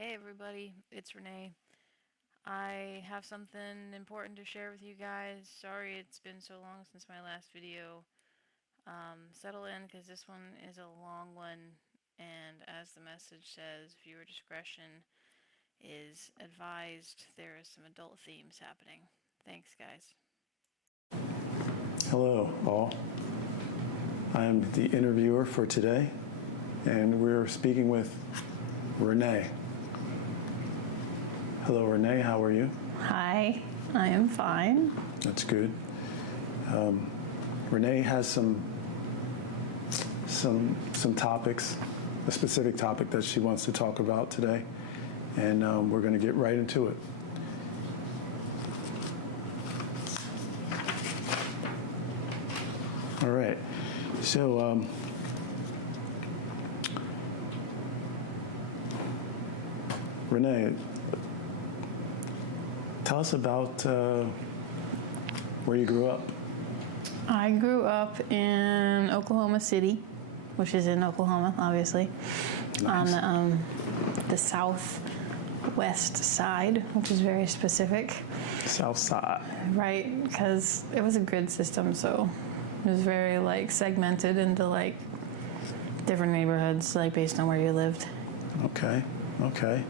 Hey everybody, it's Renee. I have something important to share with you guys. Sorry it's been so long since my last video. Settle in because this one is a long one, and as the message says, viewer discretion is advised. There is some adult themes happening. Thanks, guys. Hello, all. I am the interviewer for today, and we're speaking with Renee. Hello, Renee. How are you? Hi, I am fine. That's good. Renee has some topics, a specific topic that she wants to talk about today, and we're going to get right into it. All right. So, Renee, tell us about where you grew up. I grew up in Oklahoma City, which is in Oklahoma, obviously, Nice. on the southwest side, which is very specific, South Side. right? Because it was a grid system, so it was very like segmented into like different neighborhoods, like based on where you lived. Okay. Okay.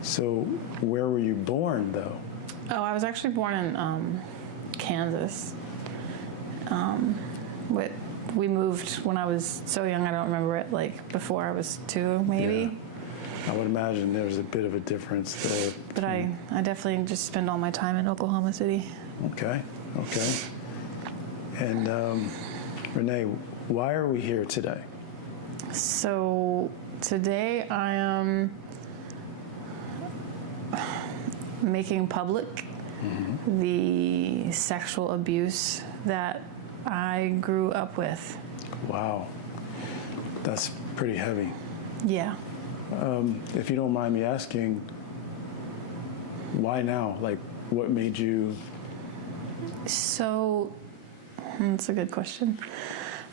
So, where were you born, though? Oh, I was actually born in Kansas. We moved when I was so young, I don't remember it, like before I was 2, maybe. Yeah. I would imagine there's a bit of a difference there. But I definitely just spend all my time in Oklahoma City. Okay. Okay. And Renee, why are we here today? So today I am making public the sexual abuse that I grew up with. Wow. That's pretty heavy. Yeah. If you don't mind me asking, why now? Like, what made you? So that's a good question.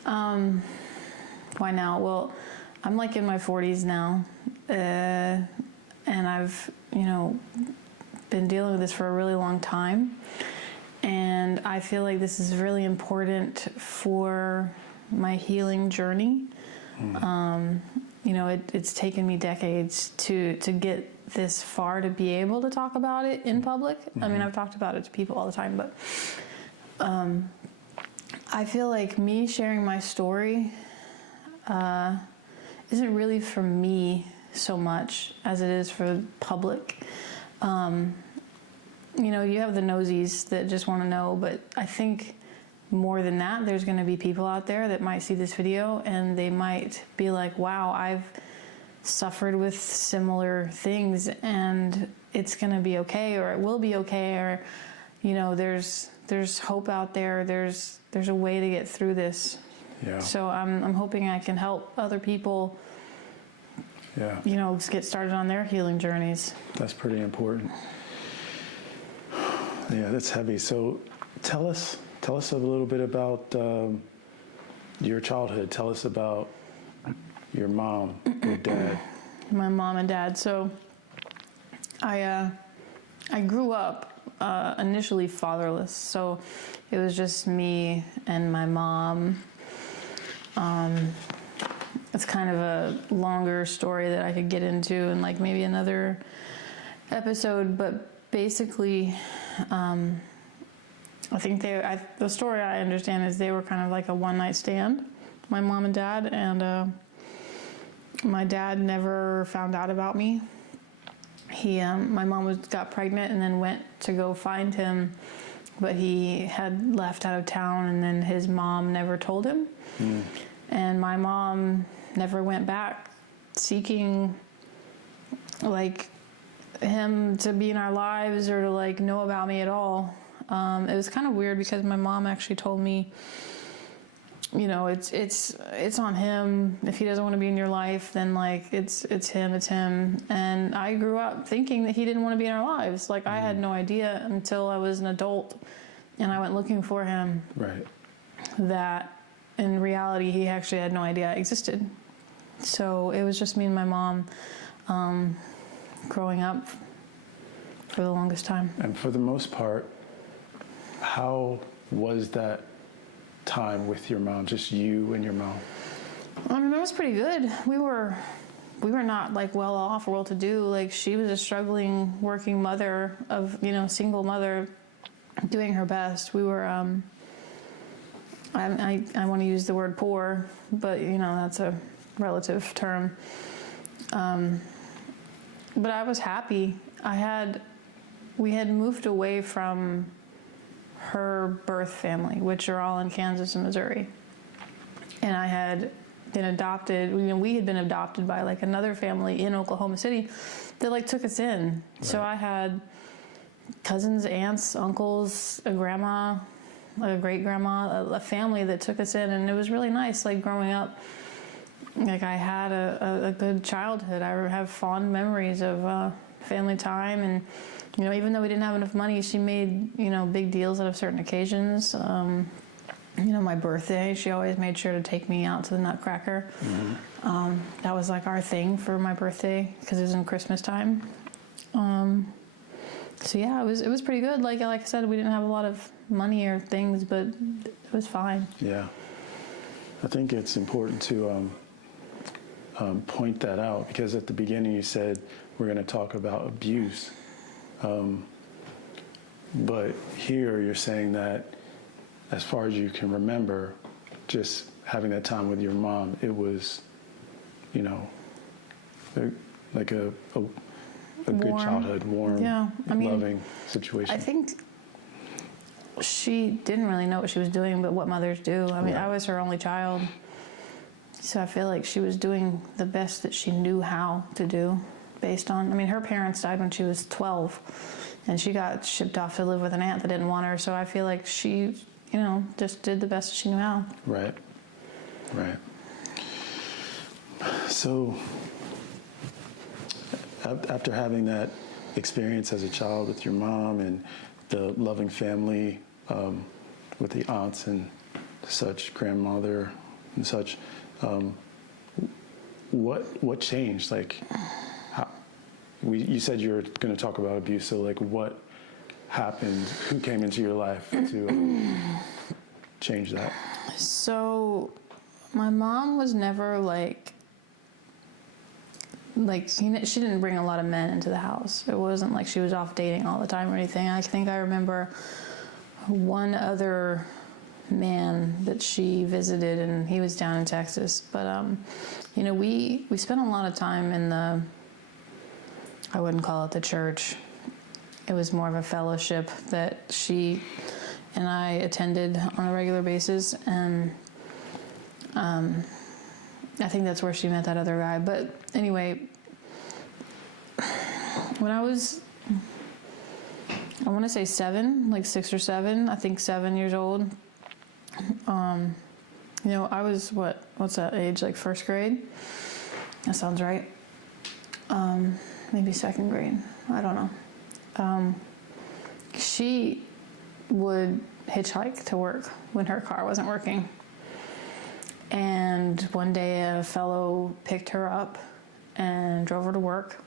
Why now? Well, I'm like in my 40s now, and I've, been dealing with this for a really long time. And I feel like this is really important for my healing journey. It's taken me decades to get this far to be able to talk about it in public. I mean, I've talked about it to people all the time, but I feel like me sharing my story isn't really for me so much as it is for the public. You have the nosies that just want to know, but I think more than that, there's going to be people out there that might see this video and they might be like, wow, I've suffered with similar things and it's going to be okay, or it will be okay, or, there's hope out there. There's a way to get through this. Yeah. So I'm hoping I can help other people, Yeah. get started on their healing journeys. That's pretty important. Yeah, that's heavy. So, tell us a little bit about your childhood. Tell us about your mom, your dad. My mom and dad. So I grew up initially fatherless. So it was just me and my mom. It's kind of a longer story that I could get into in like maybe another episode, but basically I think the story I understand is they were kind of like a one-night stand, my mom and dad, and my dad never found out about me. My mom got pregnant and then went to go find him, but he had left out of town, and then his mom never told him. And my mom never went back seeking like him to be in our lives or to like know about me at all. It was kind of weird because my mom actually told me, it's on him. If he doesn't want to be in your life, then like it's him. And I grew up thinking that he didn't want to be in our lives. Like I had no idea until I was an adult and I went looking for him. Right. That in reality he actually had no idea I existed. So it was just me and my mom. growing up for the longest time. And for the most part, how was that time with your mom, just you and your mom? I mean, it was pretty good. We were not like well off or well to do. Like, she was a struggling working mother of, single mother doing her best. We were, I want to use the word poor, but that's a relative term. But I was happy. We had moved away from her birth family, which are all in Kansas and Missouri. And I had been adopted, we had been adopted by like another family in Oklahoma City that like took us in. Right. So I had cousins, aunts, uncles, a grandma, a great grandma, a family that took us in, and it was really nice. Like growing up, like I had a good childhood. I have fond memories of family time, and even though we didn't have enough money, she made big deals out of certain occasions. My birthday, she always made sure to take me out to the Nutcracker. Mm-hmm. That was like our thing for my birthday because it was in Christmas time. So yeah, it was pretty good. Like I said, we didn't have a lot of money or things, but it was fine. Yeah, I think it's important to point that out, because at the beginning you said we're going to talk about abuse, but here you're saying that as far as you can remember, just having that time with your mom, it was, like a good childhood, warm, yeah. loving situation. I think she didn't really know what she was doing, but what mothers do. I mean, right. I was her only child, so I feel like she was doing the best that she knew how to do based on, her parents died when she was 12, and she got shipped off to live with an aunt that didn't want her, so I feel like she just did the best she knew how. Right. So, after having that experience as a child with your mom and the loving family, with the aunts and such, grandmother and such, what changed? Like, you said you were going to talk about abuse, so like what happened? Who came into your life to change that? So my mom was never she didn't bring a lot of men into the house. It wasn't like she was off dating all the time or anything. I think I remember one other man that she visited, and he was down in Texas. But we spent a lot of time in I wouldn't call it the church. It was more of a fellowship that she and I attended on a regular basis, and I think that's where she met that other guy. But anyway, when I was, I want to say 7, like 6 or 7, I think 7 years old, I was, what's that age, like first grade? That sounds right. Maybe second grade, I don't know. She would hitchhike to work when her car wasn't working. And one day a fellow picked her up and drove her to work.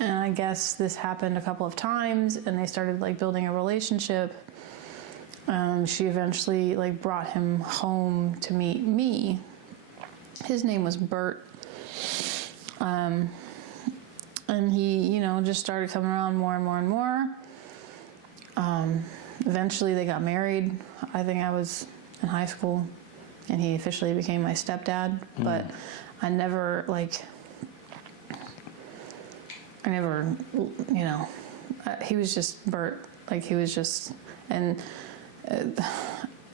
And I guess this happened a couple of times, and they started building a relationship. She eventually brought him home to meet me. His name was Bert. And he, just started coming around more and more and more. Eventually they got married. I think I was in high school, and he officially became my stepdad. But I never, he was just Bert. He was just, and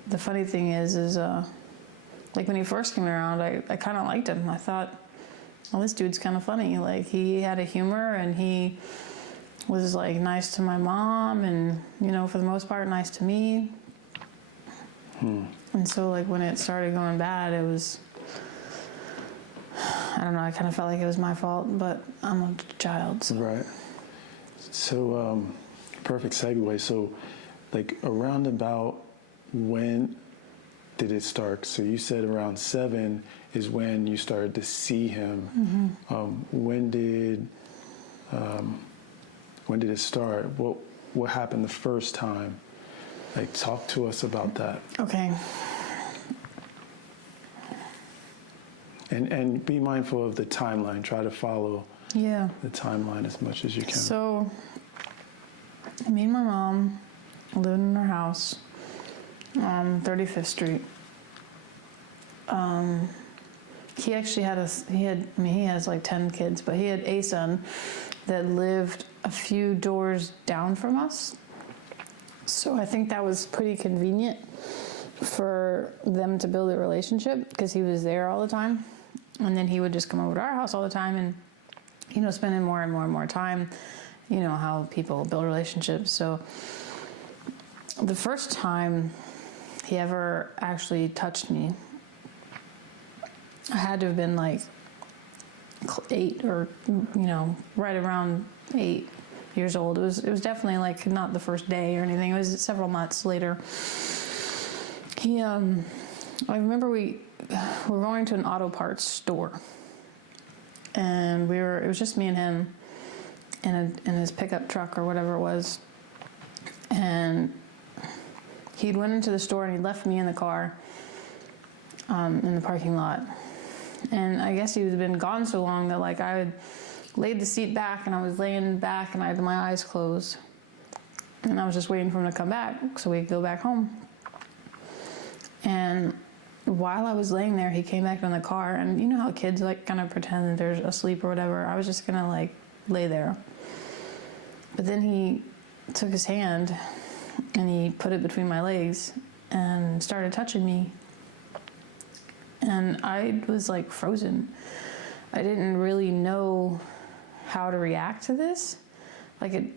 the funny thing is when he first came around, I kind of liked him. I thought, well, this dude's kind of funny. He had a humor, and he was nice to my mom, and for the most part nice to me. And so when it started going bad, it was, I don't know, I kind of felt like it was my fault, but I'm a child. So. Right. So perfect segue. So around about when did it start? So you said around 7 is when you started to see him. Mm-hmm. When did When did it start? What happened the first time? Like, talk to us about that. Okay. And be mindful of the timeline. Try to follow Yeah. the timeline as much as you can. So, me and my mom lived in our house on 35th Street. He actually he has like 10 kids, but he had a son that lived a few doors down from us. So I think that was pretty convenient for them to build a relationship because he was there all the time. And then he would just come over to our house all the time and, you know, spending more and more and more time. You know how people build relationships. So the first time he ever actually touched me, I had to have been like 8 or, you know, right around 8 years old. It was definitely like not the first day or anything. It was several months later. I remember we were going to an auto parts store, and it was just me and him in his pickup truck or whatever it was. And he went into the store and he left me in the car, in the parking lot. And I guess he had been gone so long that like I had laid the seat back and I was laying back and I had my eyes closed. And I was just waiting for him to come back so we could go back home. And while I was laying there, he came back in the car, and you know how kids like kind of pretend that they're asleep or whatever. I was just gonna like lay there. But then he took his hand and he put it between my legs and started touching me. And I was like frozen. I didn't really know how to react to this. Like it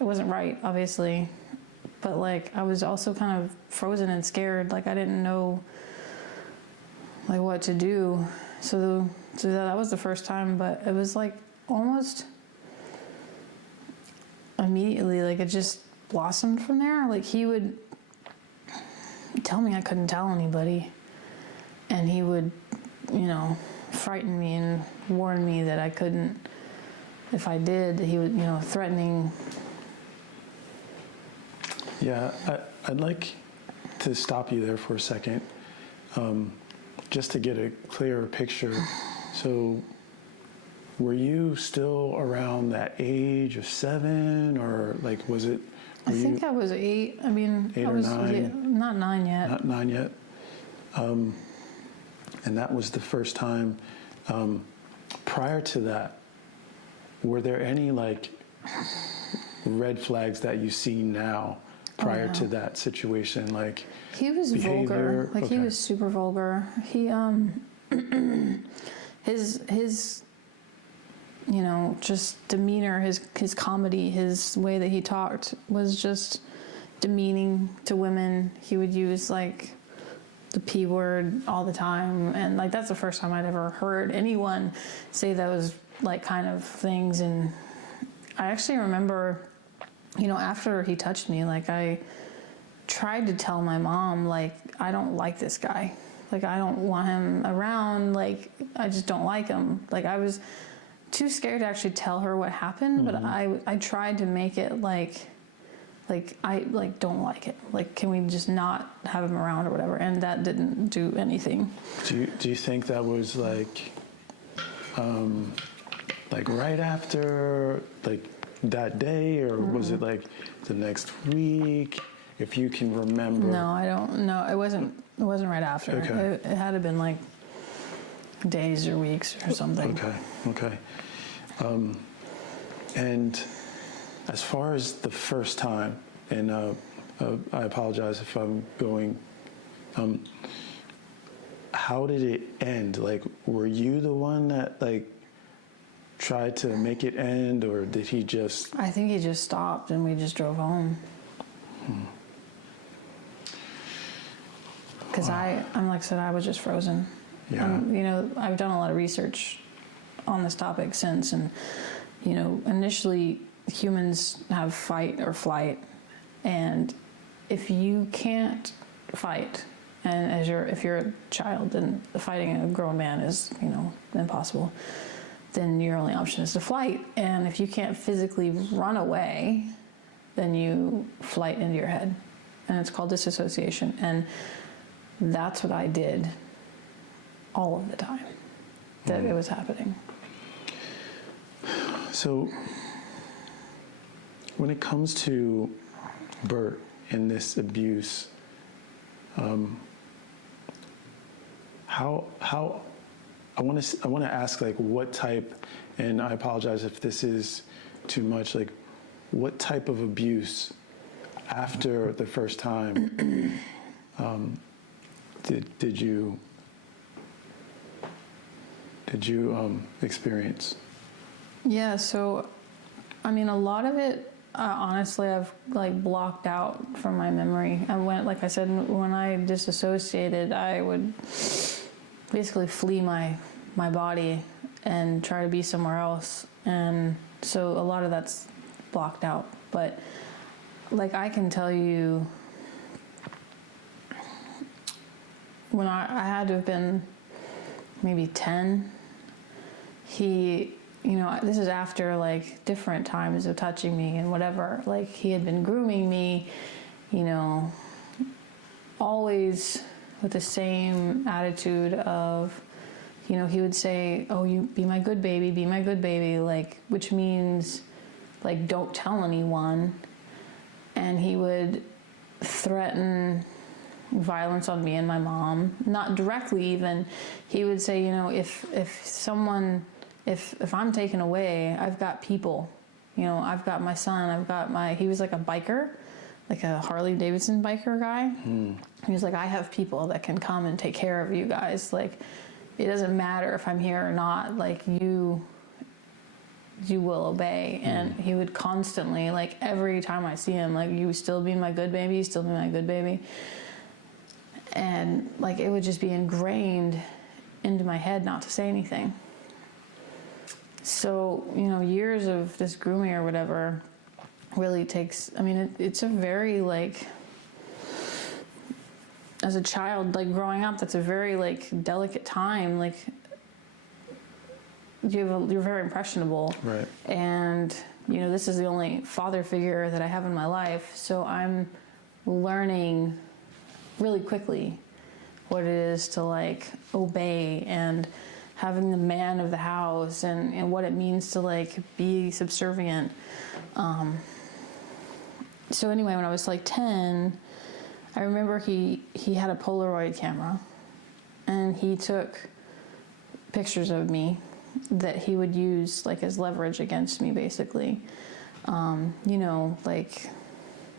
wasn't right, obviously. But like I was also kind of frozen and scared. Like I didn't know like what to do. So that was the first time, but it was like almost immediately, like it just blossomed from there. Like he would tell me I couldn't tell anybody. And he would, you know, frighten me and warn me that I couldn't, if I did, he would, you know, threatening. Yeah, I'd like to stop you there for a second, just to get a clearer picture. So, were you still around that age of 7, or like was it? I think I was 8. I mean, 8 I or was 9? Yeah, not 9 yet. Not 9 yet. And that was the first time. Prior to that, were there any like red flags that you see now prior to that situation? Like he was behavior? vulgar. Like he was super vulgar. He his you know, just demeanor, his comedy, his way that he talked was just demeaning to women. He would use like the P word all the time, and like that's the first time I'd ever heard anyone say those like kind of things. And I actually remember, you know, after he touched me, like I tried to tell my mom, like, I don't like this guy, like I don't want him around, like I just don't like him. Like I was too scared to actually tell her what happened, but I tried to make it like I like don't like it. Like, can we just not have him around or whatever? And that didn't do anything. Do you think that was like right after like that day, or was it like the next week? If you can remember. No, I don't know. It wasn't right after. Okay. It had to been like days or weeks or something. Okay. And as far as the first time, and I apologize if I'm going, how did it end? Like, were you the one that like tried to make it end, or did he just? I think he just stopped and we just drove home. Because I'm like I said, I was just frozen. Yeah. You know, I've done a lot of research on this topic since, and you know, initially humans have fight or flight, and if you can't fight, and if you're a child, then fighting a grown man is, you know, impossible. then your only option is to flight. And if you can't physically run away, then you flight into your head. And it's called disassociation. And that's what I did all of the time that it was happening. So when it comes to Bert and this abuse, how I want to ask, like, what type, and I apologize if this is too much, like, what type of abuse after the first time did you experience? Yeah, so I mean, a lot of it, honestly, I've like blocked out from my memory. And when, like I said, when I disassociated, I would basically flee my body and try to be somewhere else. And so a lot of that's blocked out. But like, I can tell you, when I had to have been maybe 10, he, you know, this is after like different times of touching me and whatever, like he had been grooming me, you know, always with the same attitude of, you know, he would say, oh, you be my good baby, like, which means like, don't tell anyone. And he would threaten violence on me and my mom, not directly even. He would say, you know, if I'm taken away, I've got people, you know, I've got my son, he was like a biker, like a Harley Davidson biker guy. He was like, I have people that can come and take care of you guys. Like, it doesn't matter if I'm here or not, like you will obey. And he would constantly, like every time I see him, like, you still be my good baby, And like, it would just be ingrained into my head not to say anything. So, you know, years of this grooming or whatever really takes, I mean, it's a very, like, as a child, like growing up, that's a very like delicate time. Like, you're very impressionable. Right. And, you know, this is the only father figure that I have in my life. So I'm learning really quickly what it is to like obey, and having the man of the house, and what it means to like be subservient. So anyway, when I was like 10, I remember he had a Polaroid camera, and he took pictures of me that he would use like as leverage against me, basically. You know, like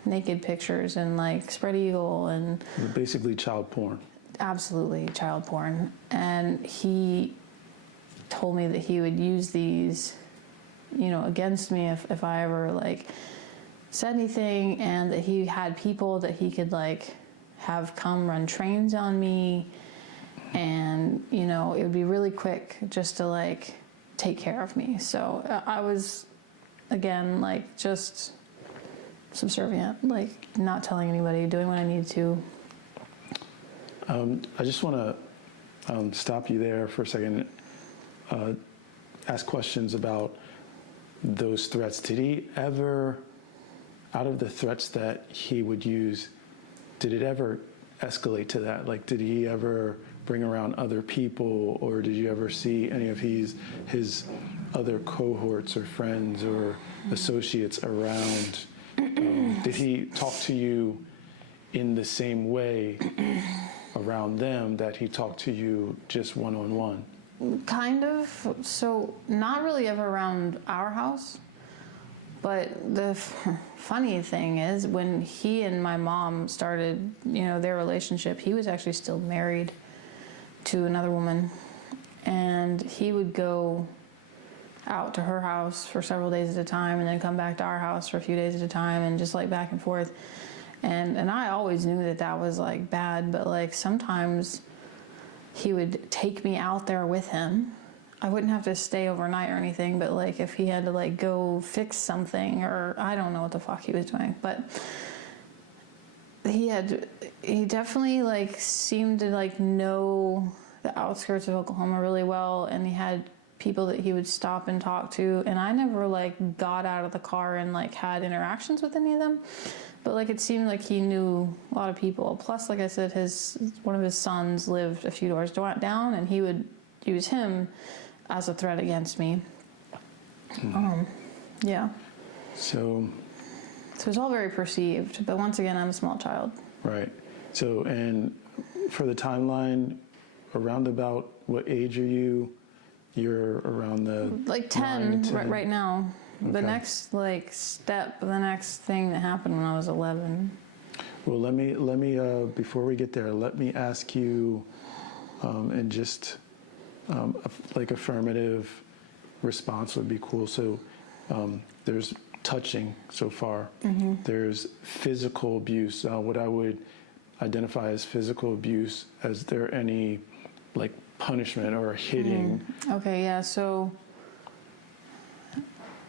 naked pictures and like spread eagle and basically child porn. Absolutely child porn. And he told me that he would use these, you know, against me if I ever like said anything, and that he had people that he could like have come run trains on me, and, you know, it would be really quick just to like take care of me. So I was, again, like just subservient, like not telling anybody, doing what I needed to. I just want to stop you there for a second, ask questions about those threats. Did he ever, out of the threats that he would use, did it ever escalate to that? Like, did he ever bring around other people, or did you ever see any of his other cohorts or friends or associates around? Did he talk to you in the same way around them that he talked to you just one-on-one? Kind of. So not really ever around our house. But the funny thing is, when he and my mom started, you know, their relationship, he was actually still married to another woman. And he would go out to her house for several days at a time, and then come back to our house for a few days at a time, and just like back and forth. And I always knew that that was like bad, but like sometimes he would take me out there with him. I wouldn't have to stay overnight or anything, but like if he had to like go fix something, or I don't know what the fuck he was doing, but he definitely like seemed to like know the outskirts of Oklahoma really well, and he had people that he would stop and talk to, and I never like got out of the car and like had interactions with any of them, but like it seemed like he knew a lot of people. Plus, like I said, one of his sons lived a few doors down, and he would use him as a threat against me. Yeah. So it's all very perceived, but once again, I'm a small child. right. So, and for the timeline, around about what age are you? You're around the Like 10 right now. The Okay. next like step, the next thing that happened when I was 11. Well, let me before we get there, let me ask you, and just like affirmative response would be cool. So there's touching so far. There's physical abuse. What I would identify as physical abuse. Is there any like punishment or hitting? Okay, yeah, so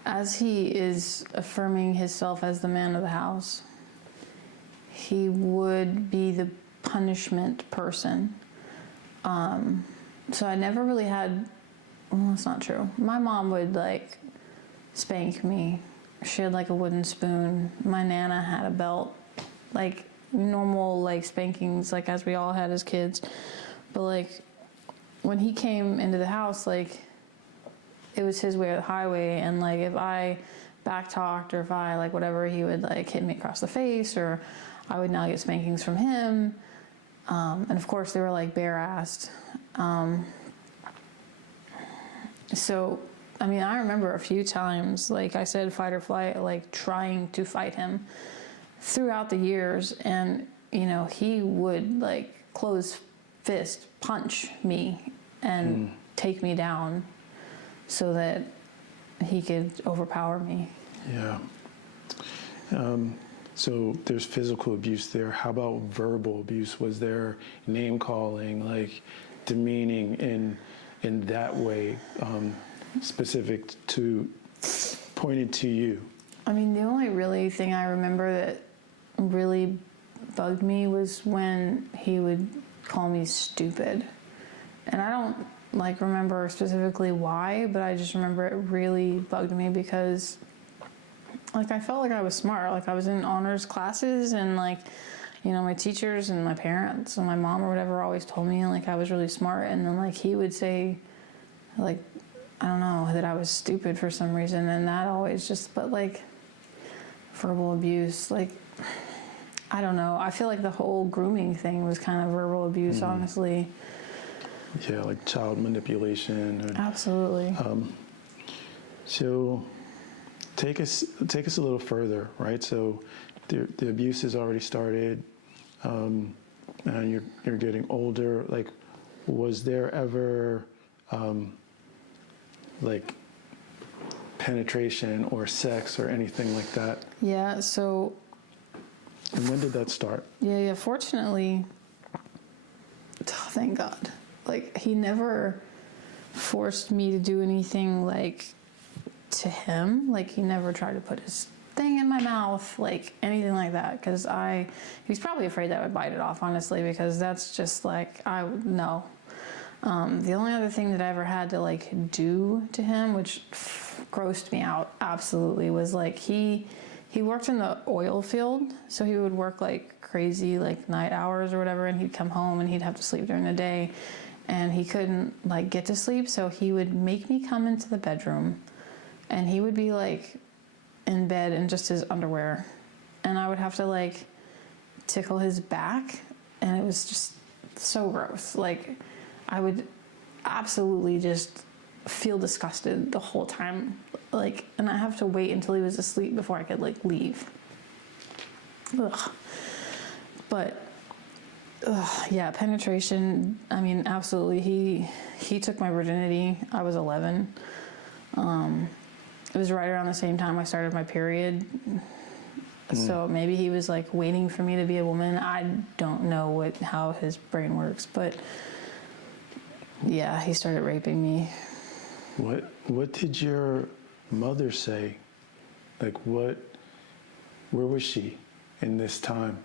as he is affirming himself as the man of the house, he would be the punishment person. So I never really had, well, that's not true. My mom would like spank me. She had like a wooden spoon. My Nana had a belt, like normal like spankings, like as we all had as kids. But like when he came into the house, like it was his way or the highway, and like if I backtalked or if I like whatever, he would like hit me across the face, or I would now get spankings from him. And of course they were like bare-assed. So, I mean, I remember a few times, like I said, fight or flight, like trying to fight him throughout the years. And, you know, he would like close fist punch me and take me down so that he could overpower me. Yeah. So there's physical abuse there. How about verbal abuse? Was there name calling, like demeaning in that way, specific to, pointed to you? I mean, the only really thing I remember that really bugged me was when he would call me stupid. And I don't like remember specifically why, but I just remember it really bugged me because like I felt like I was smart. Like I was in honors classes, and like, you know, my teachers and my parents and my mom or whatever always told me like I was really smart, and then like he would say like, I don't know, that I was stupid for some reason, and that always just, but like verbal abuse, like I don't know. I feel like the whole grooming thing was kind of verbal abuse, honestly. Yeah, like child manipulation. Absolutely. So take us a little further, right? So the abuse has already started, and you're getting older. Like, was there ever like penetration or sex or anything like that? Yeah, so And when did that start? yeah, fortunately, thank God. Like, he never forced me to do anything, like, to him. Like, he never tried to put his thing in my mouth, like, anything like that. Because he was probably afraid that I would bite it off, honestly, because that's just, like, no. The only other thing that I ever had to, like, do to him, which grossed me out absolutely, was, like, he worked in the oil field, so he would work, like, crazy, like, night hours or whatever, and he'd come home and he'd have to sleep during the day. And he couldn't, like, get to sleep, so he would make me come into the bedroom, and he would be, like, in bed in just his underwear. And I would have to, like, tickle his back, and it was just so gross. Like, I would absolutely just feel disgusted the whole time. Like, and I have to wait until he was asleep before I could, like, leave. Ugh. But... yeah, penetration, I mean, absolutely. He took my virginity. I was 11. It was right around the same time I started my period. So maybe he was like waiting for me to be a woman. I don't know how his brain works, but yeah, he started raping me. What did your mother say? Like, where was she in this time?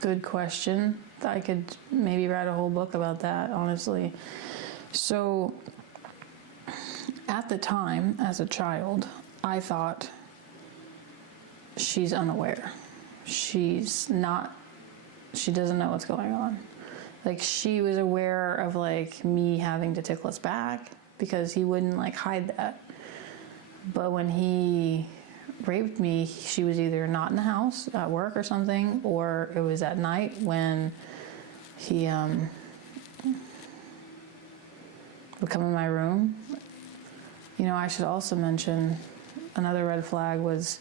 Good question. I could maybe write a whole book about that, honestly. So at the time, as a child, I thought she's unaware. She doesn't know what's going on. Like, she was aware of like me having to tickle us back because he wouldn't like hide that. But when he raped me, she was either not in the house at work or something, or it was at night when he would come in my room. You know, I should also mention another red flag was,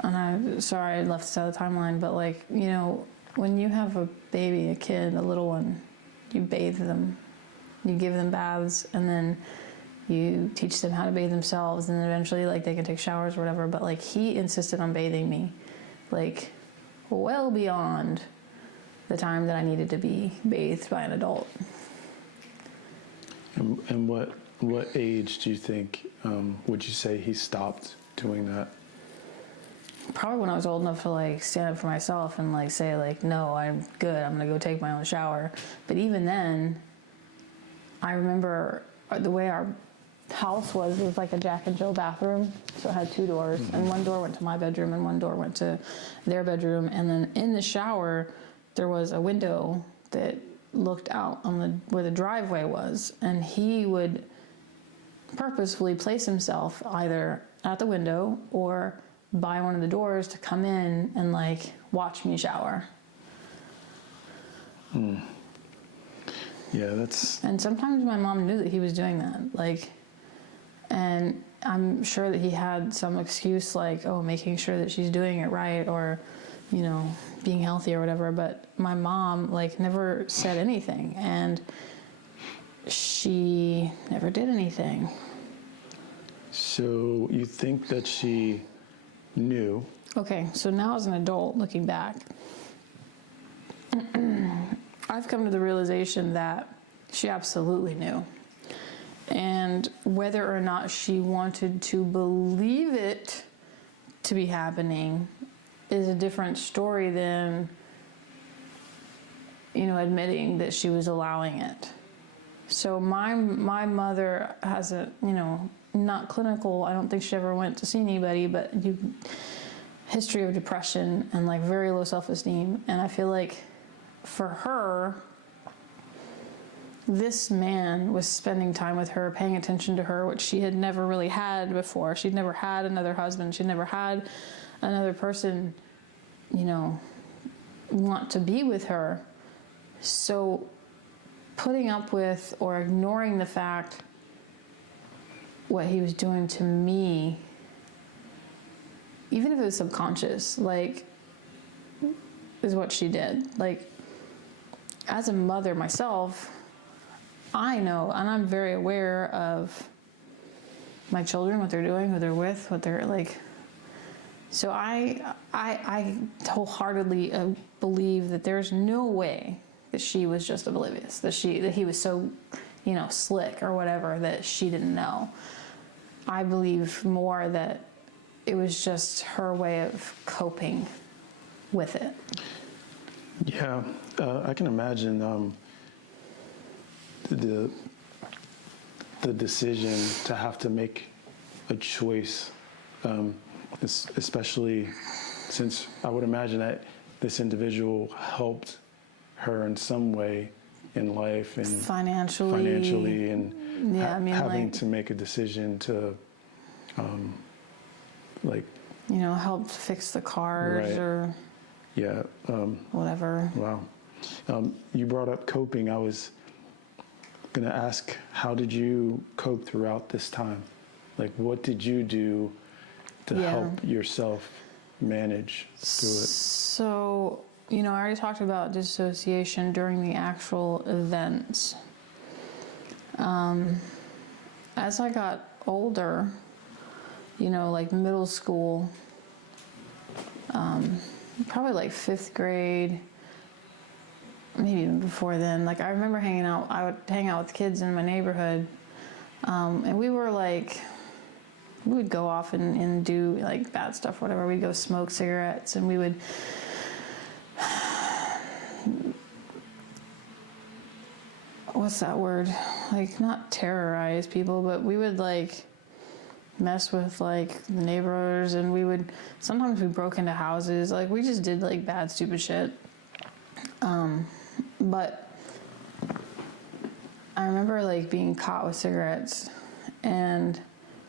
and I'm sorry I left this out of the timeline, but like, you know, when you have a baby, a kid, a little one, you bathe them, you give them baths, and then you teach them how to bathe themselves, and then eventually like they can take showers or whatever. But like, he insisted on bathing me, like well beyond the time that I needed to be bathed by an adult. And what age do you think, would you say he stopped doing that? Probably when I was old enough to like stand up for myself and like say like, no, I'm good, I'm gonna go take my own shower. But even then, I remember the way our house was like a Jack and Jill bathroom. So it had two doors, and one door went to my bedroom and one door went to their bedroom. And then in the shower, there was a window that looked out on where the driveway was. And he would purposefully place himself either at the window or by one of the doors to come in and like watch me shower. Yeah, that's... And sometimes my mom knew that he was doing that, like, and I'm sure that he had some excuse like, oh, making sure that she's doing it right, or, you know, being healthy or whatever. But my mom like never said anything, and she never did anything. So you think that she knew? Okay, so now as an adult looking back, I've come to the realization that she absolutely knew. And whether or not she wanted to believe it to be happening is a different story than, you know, admitting that she was allowing it. So my mother has a, you know, not clinical, I don't think she ever went to see anybody, but history of depression and like very low self-esteem. And I feel like for her, this man was spending time with her, paying attention to her, which she had never really had before. She'd never had another husband. She'd never had another person, you know, want to be with her. So putting up with or ignoring the fact what he was doing to me, even if it was subconscious, like, is what she did. Like, as a mother myself, I know, and I'm very aware of my children, what they're doing, who they're with, what they're like. So I wholeheartedly believe that there's no way that she was just oblivious, that he was so, you know, slick or whatever that she didn't know. I believe more that it was just her way of coping with it. Yeah, I can imagine the decision to have to make a choice, especially since I would imagine that this individual helped her in some way in life and financially, and yeah, I mean, having like, to make a decision to, like, you know, help fix the cars, right. or Yeah. whatever. Wow. You brought up coping. I was going to ask, how did you cope throughout this time? Like, what did you do to help yourself manage through it? So, you know, I already talked about dissociation during the actual events. As I got older, you know, like middle school, probably like 5th grade, maybe even before then. Like, I remember I would hang out with kids in my neighborhood, and we were like, we would go off and do like bad stuff, whatever. We'd go smoke cigarettes, and we would what's that word? Like, not terrorize people, but we would like mess with like the neighbors, and sometimes we broke into houses. Like, we just did like bad, stupid shit. But I remember like being caught with cigarettes, and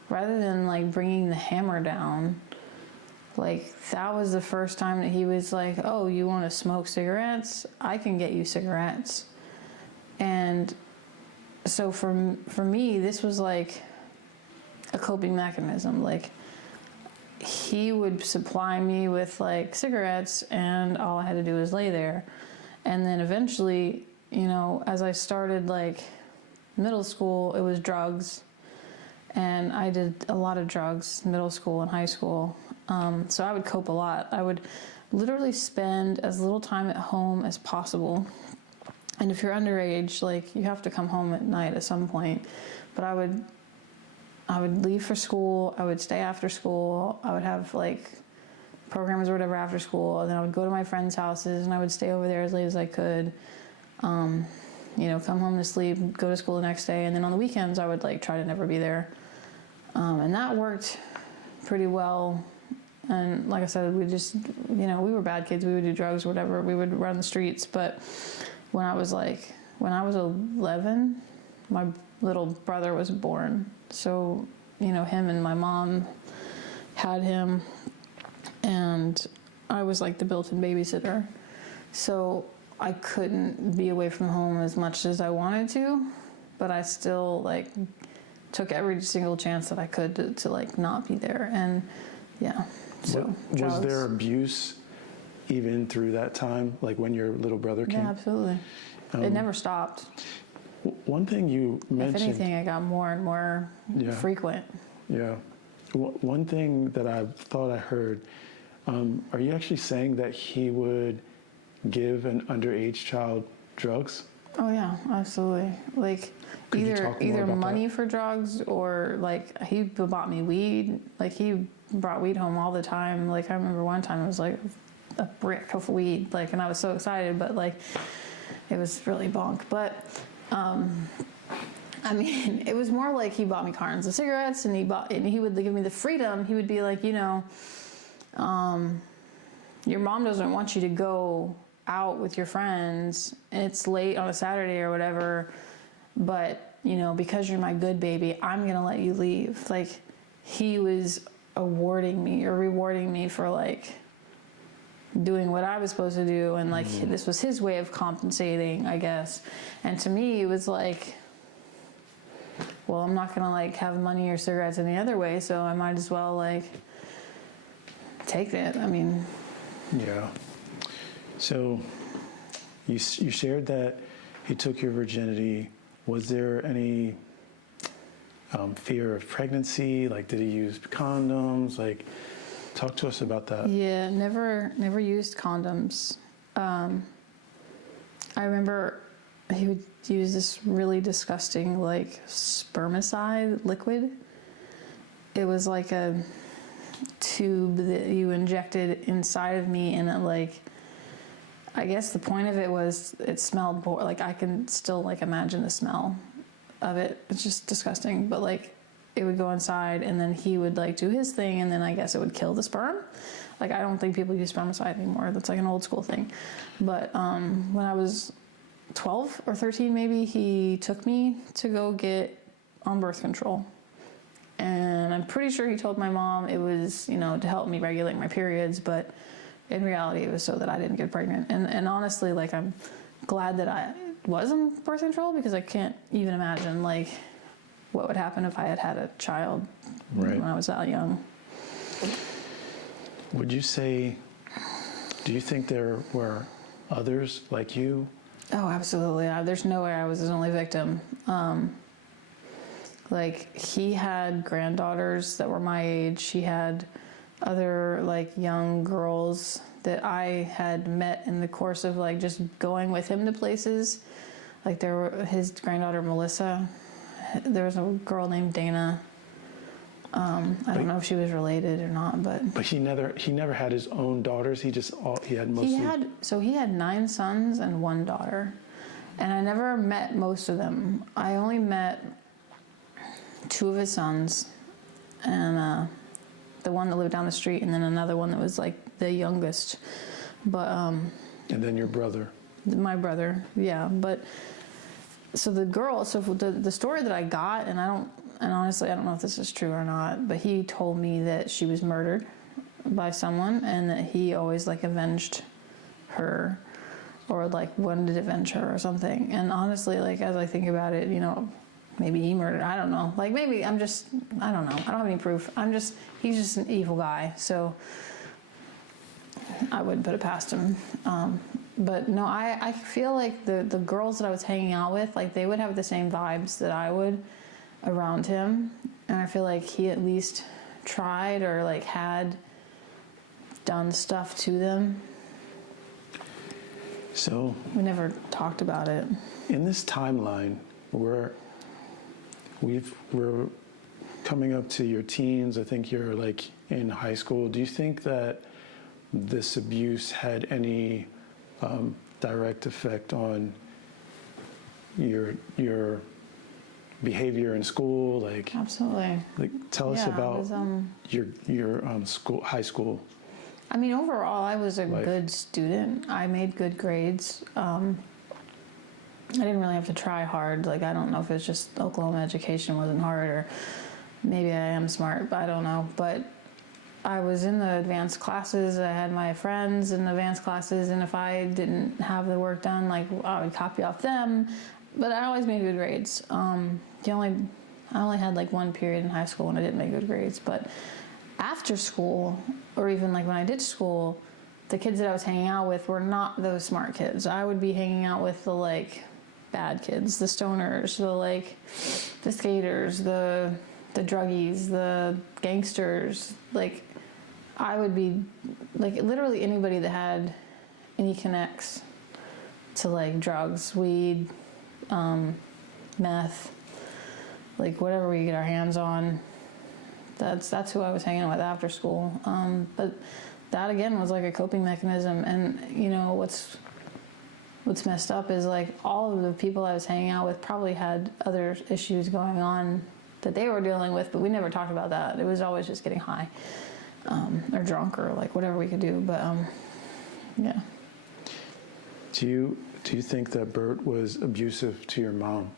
rather than like bringing the hammer down, like that was the first time that he was like, oh, you want to smoke cigarettes? I can get you cigarettes. And so for me, this was like a coping mechanism. Like, he would supply me with like cigarettes, and all I had to do was lay there. And then eventually, you know, as I started like middle school, it was drugs. And I did a lot of drugs, middle school and high school. So I would cope a lot. I would literally spend as little time at home as possible. And if you're underage, like, you have to come home at night at some point. But I would leave for school. I would stay after school. I would have like programs or whatever after school. And then I would go to my friends' houses, and I would stay over there as late as I could. You know, come home to sleep, go to school the next day. And then on the weekends, I would like try to never be there. And that worked pretty well. And like I said, we just, you know, we were bad kids. We would do drugs or whatever. We would run the streets. But when I was 11, my little brother was born. So, you know, him and my mom had him, and I was like the built-in babysitter. So I couldn't be away from home as much as I wanted to, but I still like took every single chance that I could to like not be there. And yeah, so Was drugs. there abuse even through that time, like when your little brother came? Yeah, absolutely. It never stopped. One thing you mentioned. If anything, it got more and more frequent. Yeah. One thing that I thought I heard, are you actually saying that he would give an underage child drugs? Oh yeah, absolutely. Like, Could you talk more either about money that? for drugs, or like he bought me weed. Like, he brought weed home all the time. Like, I remember one time it was like a brick of weed, like, and I was so excited, but like it was really bonk. But I mean, it was more like he bought me cartons of cigarettes, and he would give me the freedom. He would be like, you know, your mom doesn't want you to go out with your friends. It's late on a Saturday or whatever, but, you know, because you're my good baby, I'm going to let you leave. Like, he was rewarding me for, like, doing what I was supposed to do, and, like, this was his way of compensating, I guess. And to me, it was like, well, I'm not going to, like, have money or cigarettes any other way, so I might as well, like, take it. I mean... Yeah. So you shared that he took your virginity. Was there any fear of pregnancy? Like, did he use condoms? Like, talk to us about that. Yeah, never used condoms. I remember he would use this really disgusting, like, spermicide liquid. It was like a tube that you injected inside of me, and it, like, I guess the point of it was it smelled like, I can still, like, imagine the smell of it. It's just disgusting. But, like, it would go inside, and then he would, like, do his thing, and then I guess it would kill the sperm. Like, I don't think people use spermicide anymore. That's like an old school thing. But when I was 12 or 13 maybe, he took me to go get on birth control. And I'm pretty sure he told my mom it was, you know, to help me regulate my periods, but in reality it was so that I didn't get pregnant. And honestly, like, I'm glad that I was on birth control, because I can't even imagine, like, what would happen if I had had a child when I was that young. Would you say, do you think there were others like you? Oh, absolutely. There's no way I was his only victim. Like, he had granddaughters that were my age. He had other, like, young girls that I had met in the course of, like, just going with him to places. Like, there were his granddaughter, Melissa. There was a girl named Dana. I don't know if she was related or not, but... But he never had his own daughters. He had mostly... He had 9 sons and 1 daughter. And I never met most of them. I only met 2 of his sons, and the one that lived down the street, and then another one that was like the youngest. But And then your brother. my brother, yeah. But so the story that I got, and honestly I don't know if this is true or not, but he told me that she was murdered by someone, and that he always like avenged her, or like wanted to avenge her or something. And honestly, like as I think about it, you know, maybe he murdered, I don't know. Like maybe I don't know. I don't have any proof. He's just an evil guy. So I wouldn't put it past him. But no, I feel like the girls that I was hanging out with, like they would have the same vibes that I would around him. And I feel like he at least tried, or like had done stuff to them. So We never talked about it. in this timeline, we're coming up to your teens. I think you're like in high school. Do you think that this abuse had any direct effect on your behavior in school? Like Absolutely. tell us Yeah, it about was, your high school. I mean, overall, I was a Life. good student. I made good grades. I didn't really have to try hard. Like, I don't know if it's just Oklahoma education wasn't hard, or maybe I am smart, but I don't know. But I was in the advanced classes. I had my friends in the advanced classes, and if I didn't have the work done, like I would copy off them. But I always made good grades. I only had like one period in high school when I didn't make good grades. But after school, or even like when I did school, the kids that I was hanging out with were not those smart kids. I would be hanging out with the like bad kids, the stoners, the skaters, the druggies, the gangsters. Like I would be like literally anybody that had any connects to like drugs, weed, meth, like whatever we get our hands on. That's who I was hanging out with after school. But that again was like a coping mechanism. And you know what's messed up is like all of the people I was hanging out with probably had other issues going on that they were dealing with, but we never talked about that. It was always just getting high, or drunk, or like whatever we could do. But yeah. Do you think that Bert was abusive to your mom?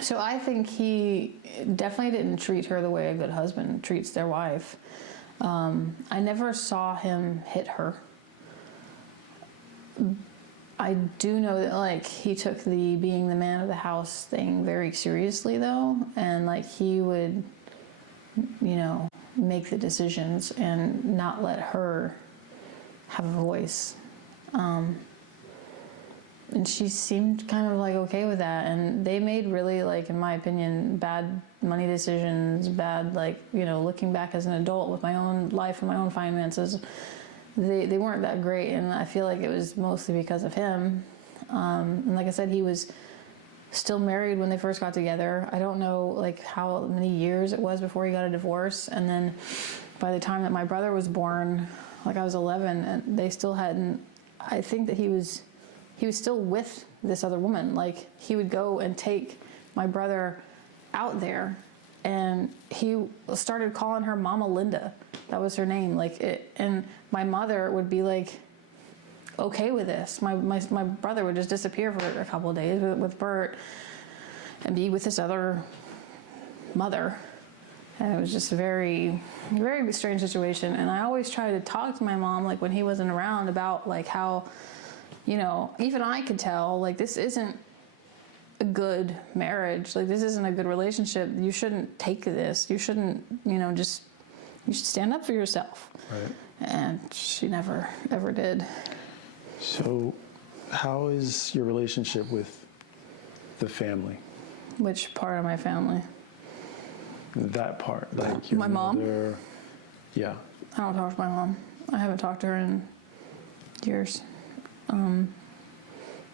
So I think he definitely didn't treat her the way a good husband treats their wife. I never saw him hit her. I do know that like he took the being the man of the house thing very seriously though, and like he would, you know, make the decisions and not let her have a voice. And she seemed kind of like okay with that, and they made really, like, in my opinion, bad money decisions, bad, like, you know, looking back as an adult with my own life and my own finances, they weren't that great, and I feel like it was mostly because of him. And like I said, he was still married when they first got together. I don't know, like, how many years it was before he got a divorce, and then by the time that my brother was born, like, I was 11, and they still hadn't, I think that he was still with this other woman. Like, he would go and take my brother out there, and he started calling her Mama Linda. That was her name. And my mother would be like, okay with this. My brother would just disappear for a couple of days with Bert and be with this other mother. And it was just a very, very strange situation. And I always tried to talk to my mom, like, when he wasn't around, about, like, how, you know, even I could tell, like, this isn't a good marriage. Like, this isn't a good relationship. You shouldn't take this. You shouldn't, you know, you should stand up for yourself. Right. And she never, ever did. So how is your relationship with the family? Which part of my family? That part, like your My mom? mother. Yeah. I don't talk to my mom. I haven't talked to her in years.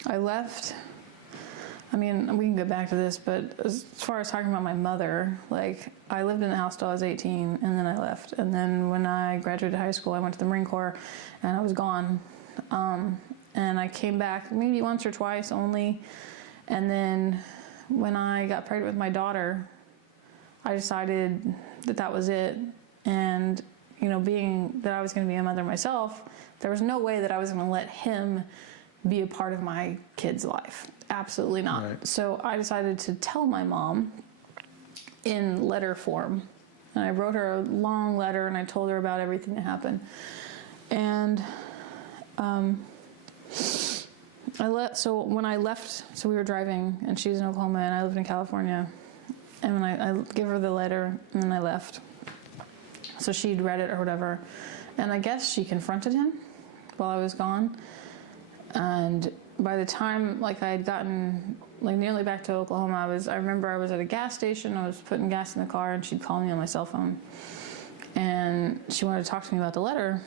I left. I mean, we can get back to this, but as far as talking about my mother, like, I lived in the house till I was 18, and then I left. And then when I graduated high school, I went to the Marine Corps, and I was gone. And and I came back maybe once or twice only. And then when I got pregnant with my daughter, I decided that that was it. And, you know, being that I was going to be a mother myself, there was no way that I was going to let him be a part of my kid's life. Absolutely not. Right. So I decided to tell my mom in letter form. And I wrote her a long letter and I told her about everything that happened. And so when I left, so we were driving and she's in Oklahoma and I lived in California. And when I gave her the letter and then I left. So she'd read it or whatever. And I guess she confronted him while I was gone. And by the time like I had gotten like nearly back to Oklahoma, I remember I was at a gas station, I was putting gas in the car and she'd call me on my cell phone. And she wanted to talk to me about the letter.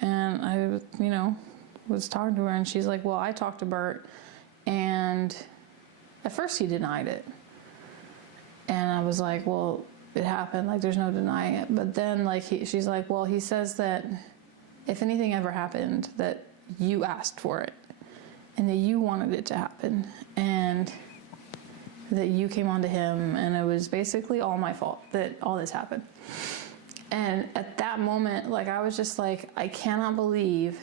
And I, you know, was talking to her and she's like, well, I talked to Bert and at first he denied it. And I was like, well, it happened, like there's no denying it. But then like she's like, well, he says that if anything ever happened, that you asked for it and that you wanted it to happen and that you came on to him and it was basically all my fault that all this happened. And at that moment, like I was just like, I cannot believe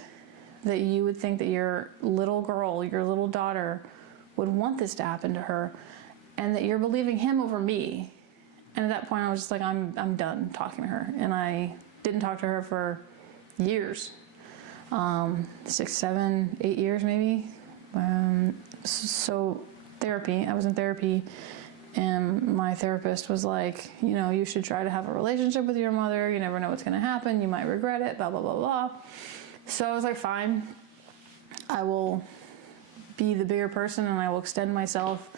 that you would think that your little girl, your little daughter would want this to happen to her and that you're believing him over me. And at that point I was just like, I'm done talking to her. And I didn't talk to her for years. 6, 7, 8 years maybe. So therapy, I was in therapy and my therapist was like, you know, you should try to have a relationship with your mother. You never know what's going to happen. You might regret it, blah, blah, blah, blah. So I was like, fine, I will be the bigger person and I will extend myself.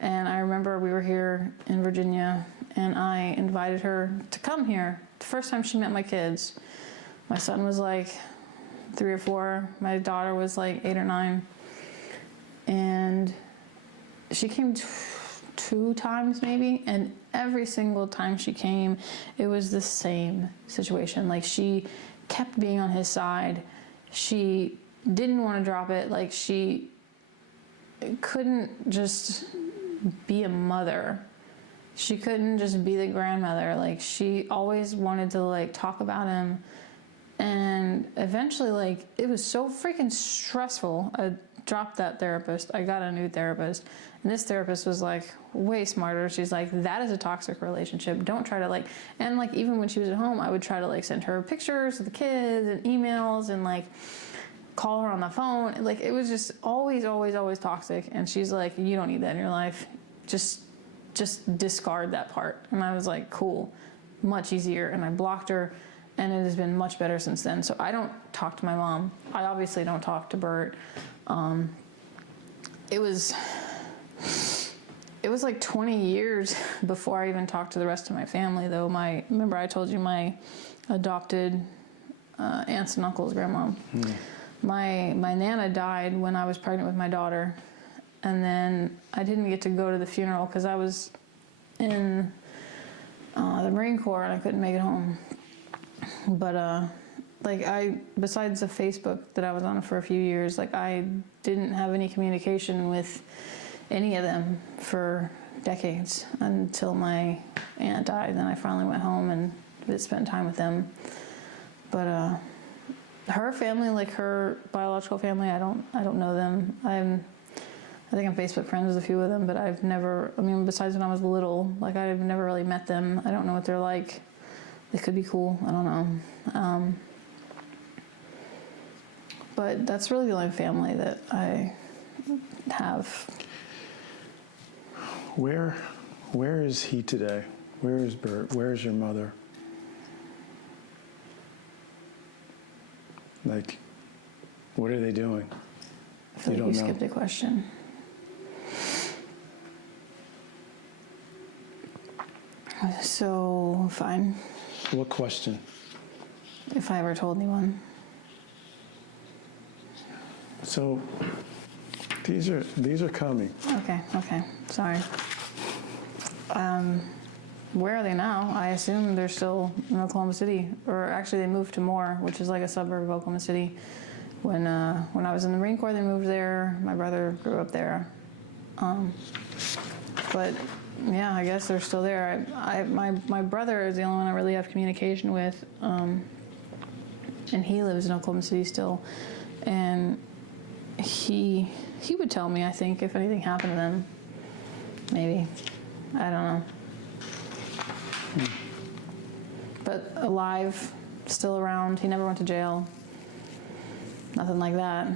And I remember we were here in Virginia and I invited her to come here. The first time she met my kids, my son was like 3 or 4. My daughter was like 8 or 9. And she came 2 times maybe. And every single time she came, it was the same situation. Like she kept being on his side. She didn't want to drop it. Like she couldn't just be a mother. She couldn't just be the grandmother. Like she always wanted to like talk about him. And eventually like it was so freaking stressful. I dropped that therapist. I got a new therapist. And this therapist was like way smarter. She's like, that is a toxic relationship. Don't try to like, and like even when she was at home, I would try to like send her pictures of the kids and emails and like call her on the phone. Like it was just always, always, always toxic. And she's like, you don't need that in your life. Just discard that part. And I was like, cool, much easier. And I blocked her and it has been much better since then. So I don't talk to my mom. I obviously don't talk to Bert. It was like 20 years before I even talked to the rest of my family though. Remember I told you my adopted aunts and uncles, grandma. My Nana died when I was pregnant with my daughter. And then I didn't get to go to the funeral because I was in the Marine Corps and I couldn't make it home. But besides the Facebook that I was on for a few years, like I didn't have any communication with any of them for decades until my aunt died. Then I finally went home and spent time with them. But her family, like her biological family, I don't know them. I think I'm Facebook friends with a few of them, but I've never, besides when I was little, like I've never really met them. I don't know what they're like. They could be cool, I don't know. But that's really the only family that I have. Where is he today? Where is Bert? Where is your mother? Like, what are they doing? I feel like you skipped a question. So, fine. What question? If I ever told anyone. So, these are coming. Okay, sorry. Where are they now? I assume they're still in Oklahoma City, or actually they moved to Moore, which is like a suburb of Oklahoma City. When I was in the Marine Corps, they moved there. My brother grew up there. But yeah, I guess they're still there. My brother is the only one I really have communication with, and he lives in Oklahoma City still. And he would tell me, I think, if anything happened to them. Maybe. I don't know. But alive, still around. He never went to jail. Nothing like that.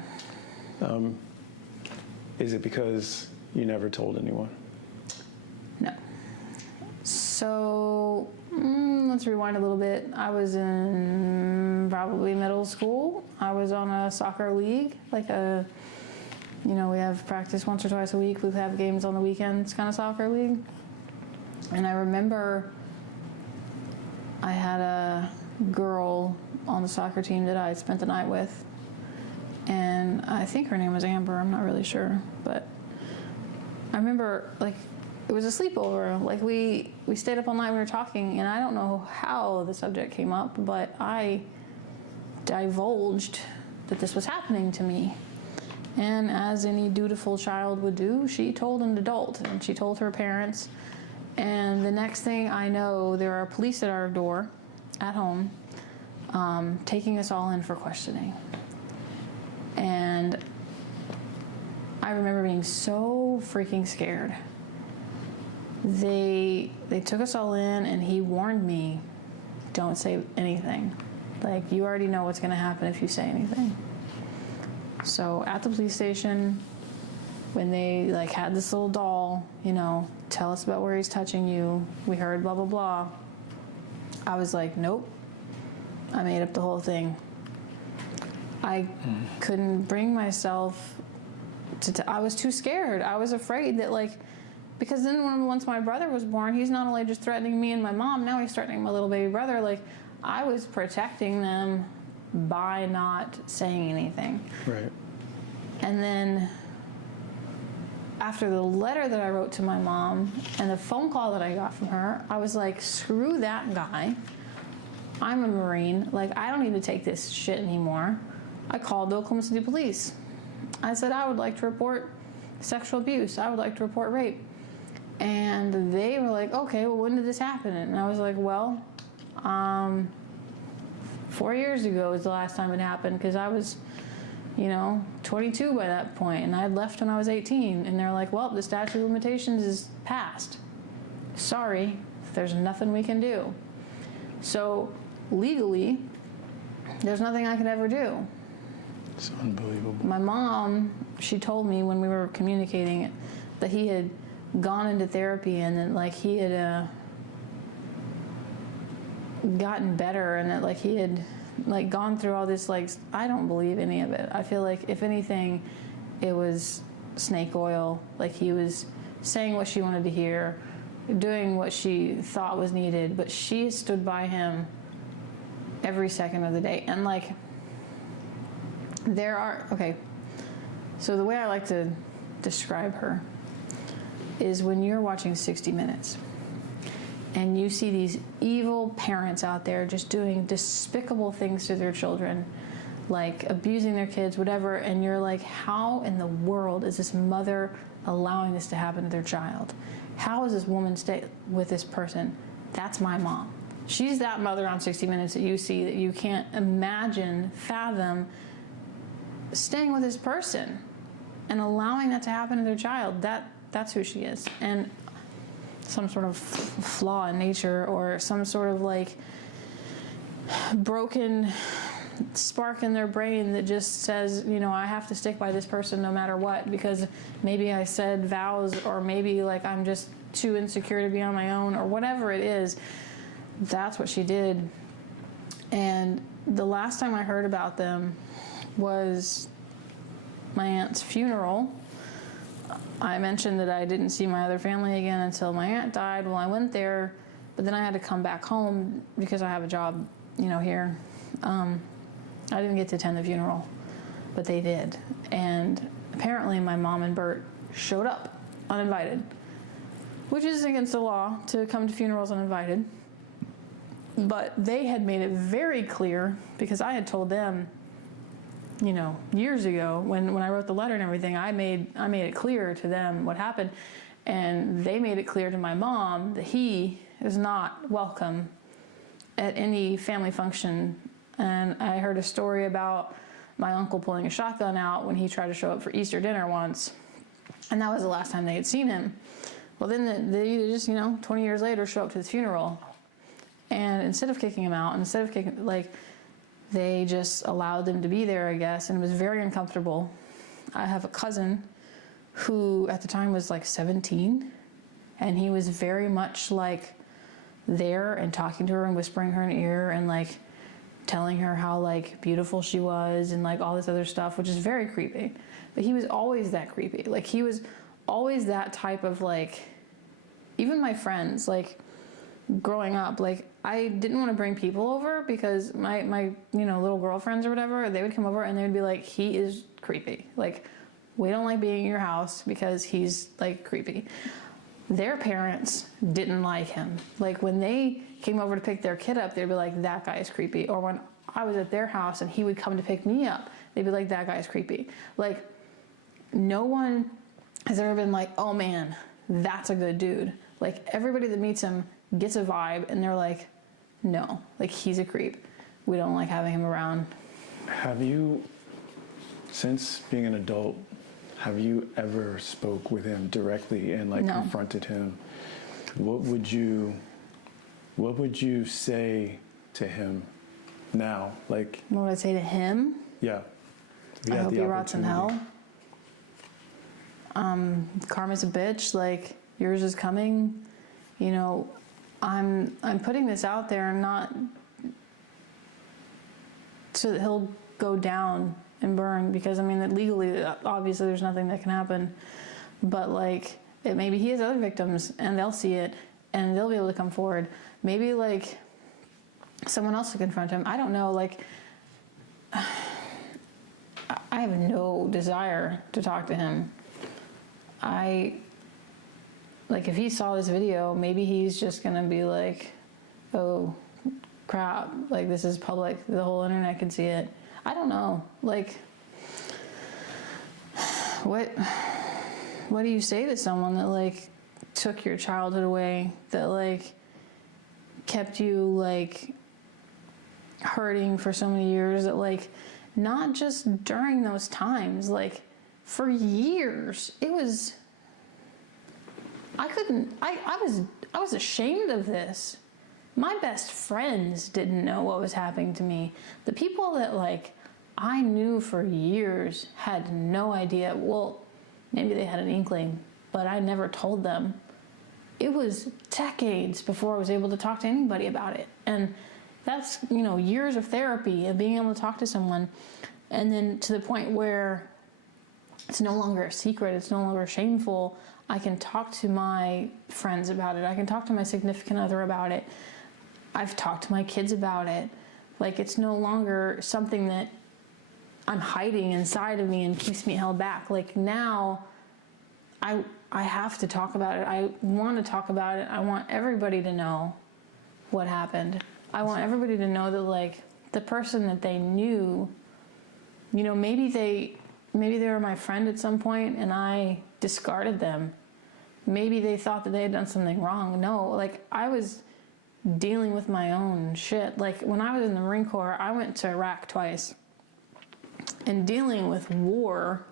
Is it because you never told anyone? No. So, let's rewind a little bit. I was in probably middle school. I was on a soccer league, we have practice once or twice a week. We have games on the weekends, kind of soccer league. And I remember I had a girl on the soccer team that I spent the night with. And I think her name was Amber, I'm not really sure. But I remember, it was a sleepover. We stayed up all night, we were talking, and I don't know how the subject came up, but I divulged that this was happening to me. And as any dutiful child would do, she told an adult, and she told her parents. And the next thing I know, there are police at our door at home, taking us all in for questioning. And I remember being so freaking scared. They took us all in, and he warned me, don't say anything. You already know what's gonna happen if you say anything. So at the police station, when they had this little doll, tell us about where he's touching you, we heard blah, blah, blah. I was like, nope, I made up the whole thing. I couldn't bring myself I was too scared. I was afraid that because then once my brother was born, he's not only just threatening me and my mom, now he's threatening my little baby brother. I was protecting them by not saying anything. Right. And then after the letter that I wrote to my mom and the phone call that I got from her, I was like, screw that guy. I'm a Marine. I don't need to take this shit anymore. I called the Oklahoma City Police. I said, I would like to report sexual abuse. I would like to report rape. And they were like, okay, well, when did this happen? And I was like, well, 4 years ago was the last time it happened, because I was, 22 by that point, and I had left when I was 18. And they're like, well, the statute of limitations is passed. Sorry, there's nothing we can do. So legally, there's nothing I could ever do. It's unbelievable. My mom, she told me when we were communicating that he had gone into therapy, and that he had gotten better, and that he had gone through all this. I don't believe any of it. I feel like if anything, it was snake oil. He was saying what she wanted to hear, doing what she thought was needed, but she stood by him every second of the day. And so the way I like to describe her is when you're watching 60 Minutes and you see these evil parents out there just doing despicable things to their children, abusing their kids, whatever, and you're like, how in the world is this mother allowing this to happen to their child? How is this woman stay with this person? That's my mom. She's that mother on 60 Minutes that you see that you can't fathom staying with this person and allowing that to happen to their child. That's who she is. And some sort of flaw in nature, or some sort of broken spark in their brain that just says, I have to stick by this person no matter what, because maybe I said vows, or maybe I'm just too insecure to be on my own, or whatever it is. That's what she did. And the last time I heard about them was my aunt's funeral. I mentioned that I didn't see my other family again until my aunt died. Well, I went there, but then I had to come back home because I have a job, here. I didn't get to attend the funeral, but they did. And apparently my mom and Bert showed up uninvited, which is against the law to come to funerals uninvited. But they had made it very clear, because I had told them you know, years ago when I wrote the letter and everything, I made it clear to them what happened, and they made it clear to my mom that he is not welcome at any family function. And I heard a story about my uncle pulling a shotgun out when he tried to show up for Easter dinner once, and that was the last time they had seen him. Well, then they just, you know, 20 years later show up to his funeral, and instead of kicking him out, they just allowed them to be there, I guess, and it was very uncomfortable. I have a cousin who at the time was like 17, and he was very much like there and talking to her and whispering her in her ear and like telling her how like beautiful she was and like all this other stuff, which is very creepy. But he was always that creepy. Like he was always that type of like, even my friends, like growing up, like I didn't want to bring people over because my you know, little girlfriends or whatever, they would come over and they would be like, he is creepy. Like, we don't like being in your house because he's like creepy. Their parents didn't like him. Like when they came over to pick their kid up, they'd be like, that guy is creepy. Or when I was at their house and he would come to pick me up, they'd be like, that guy is creepy. Like no one has ever been like, oh man, that's a good dude. Like everybody that meets him gets a vibe and they're like, no, like he's a creep. We don't like having him around. Have you, since being an adult, have you ever spoke with him directly and like No. confronted him? What would you say to him now? Like, What would I say to him? yeah. If you I had hope the he rots in hell. opportunity. Karma's a bitch, like yours is coming. You know, I'm putting this out there not so that he'll go down and burn, because I mean that legally obviously there's nothing that can happen, but like maybe he has other victims and they'll see it and they'll be able to come forward. Maybe like someone else will confront him. I don't know, like I have no desire to talk to him. Like if he saw this video, maybe he's just gonna be like, oh crap, like this is public, the whole internet can see it. I don't know, like what do you say to someone that like took your childhood away, that like kept you like hurting for so many years, that like not just during those times, like for years, it was, I was ashamed of this. My best friends didn't know what was happening to me. The people that like I knew for years had no idea. Well, maybe they had an inkling, but I never told them. It was decades before I was able to talk to anybody about it. And that's, you know, years of therapy and being able to talk to someone. And then to the point where it's no longer a secret, it's no longer shameful. I can talk to my friends about it. I can talk to my significant other about it. I've talked to my kids about it. Like it's no longer something that I'm hiding inside of me and keeps me held back. Like now I have to talk about it. I want to talk about it. I want everybody to know what happened. I want everybody to know that like the person that they knew, you know, maybe they were my friend at some point and I discarded them. Maybe they thought that they had done something wrong. No, like I was dealing with my own shit. Like when I was in the Marine Corps, I went to Iraq twice, and dealing with war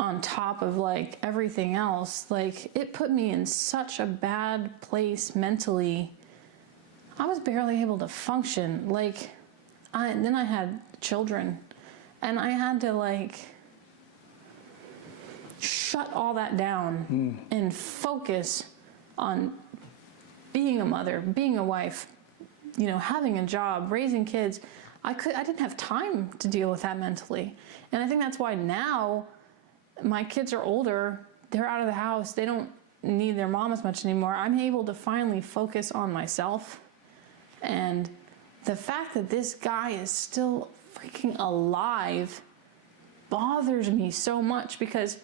on top of like everything else, like it put me in such a bad place mentally. I was barely able to function. Like then I had children and I had to like shut all that down and focus on being a mother, being a wife, you know, having a job, raising kids. I didn't have time to deal with that mentally. And I think that's why now my kids are older, they're out of the house, they don't need their mom as much anymore. I'm able to finally focus on myself. And the fact that this guy is still freaking alive bothers me so much, because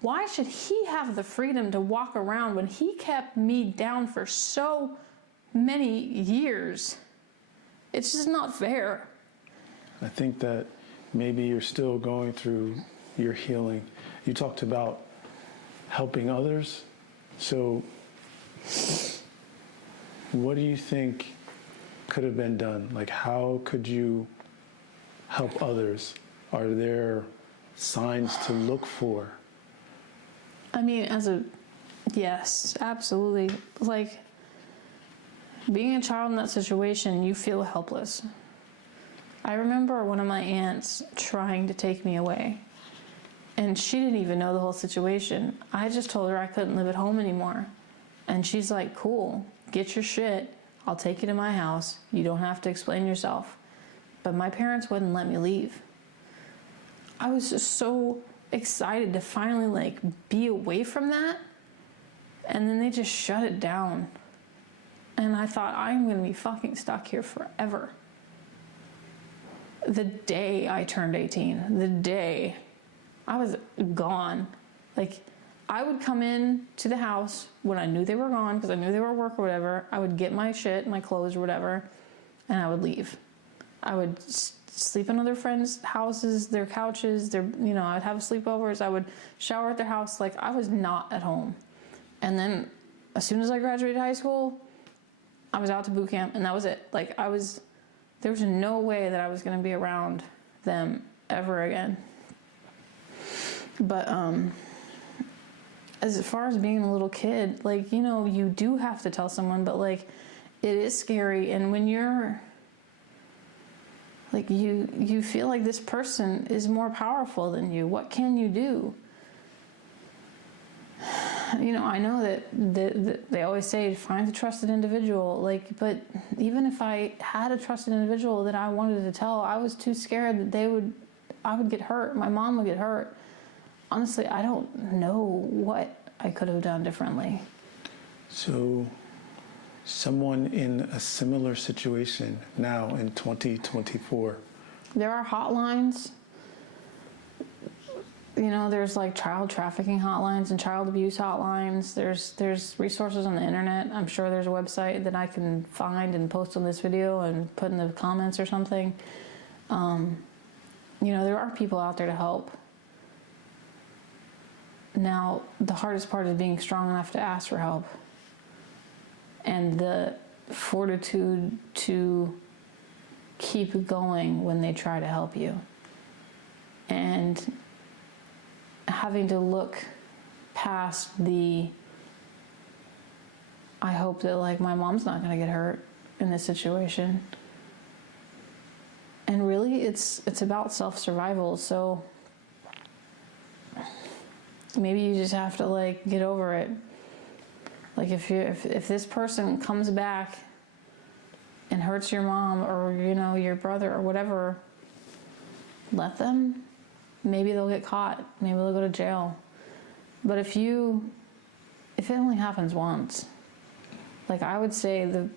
why should he have the freedom to walk around when he kept me down for so many years? It's just not fair. I think that maybe you're still going through your healing. You talked about helping others. So what do you think could have been done? Like, how could you help others? Are there signs to look for? I mean, yes, absolutely. Like, being a child in that situation, you feel helpless. I remember one of my aunts trying to take me away, and she didn't even know the whole situation. I just told her I couldn't live at home anymore. And she's like, cool, get your shit. I'll take you to my house. You don't have to explain yourself. But my parents wouldn't let me leave. I was just so excited to finally like be away from that. And then they just shut it down. And I thought, I'm gonna be fucking stuck here forever. The day I turned 18, the day I was gone. Like, I would come in to the house when I knew they were gone, because I knew they were at work or whatever. I would get my shit, my clothes or whatever, and I would leave. I would sleep in other friends' houses, their couches, I'd have sleepovers. I would shower at their house. Like, I was not at home. And then as soon as I graduated high school, I was out to boot camp, and that was it. Like, there was no way that I was going to be around them ever again. But as far as being a little kid, like, you do have to tell someone, but like, it is scary. And when you're like, you feel like this person is more powerful than you, what can you do? I know that they always say find a trusted individual, like, but even if I had a trusted individual that I wanted to tell, I was too scared that I would get hurt, my mom would get hurt. Honestly, I don't know what I could have done differently. So someone in a similar situation now in 2024. There are hotlines. There's like child trafficking hotlines and child abuse hotlines. There's resources on the internet. I'm sure there's a website that I can find and post on this video and put in the comments or something. There are people out there to help. Now, the hardest part is being strong enough to ask for help. And the fortitude to keep going when they try to help you. And having to look past I hope that like my mom's not going to get hurt in this situation. And really it's about self-survival. So maybe you just have to like get over it. Like if this person comes back and hurts your mom or your brother or whatever, let them. Maybe they'll get caught. Maybe they'll go to jail. But if it only happens once, like I would say the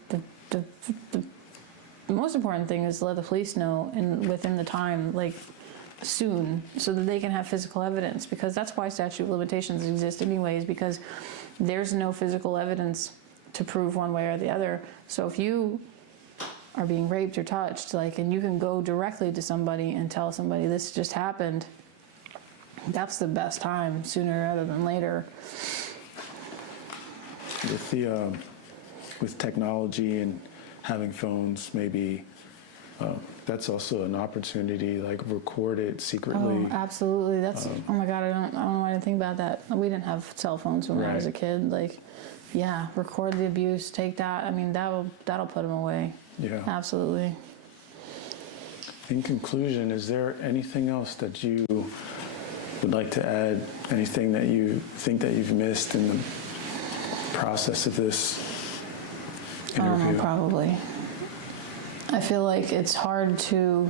most important thing is to let the police know within the time, like soon, so that they can have physical evidence, because that's why statute of limitations exist anyways, because there's no physical evidence to prove one way or the other. So if you are being raped or touched, and you can go directly to somebody and tell somebody this just happened, that's the best time, sooner rather than later. With technology and having phones, maybe that's also an opportunity, like record it secretly. Oh, absolutely. That's, oh my God, I don't know why I didn't think about that. We didn't have cell phones when I was a kid. Yeah, record the abuse, take that. I mean, that'll put them away. Yeah. Absolutely. In conclusion, is there anything else that you would like to add? Anything that you think that you've missed in the process of this interview? I don't know, probably. I feel like it's hard to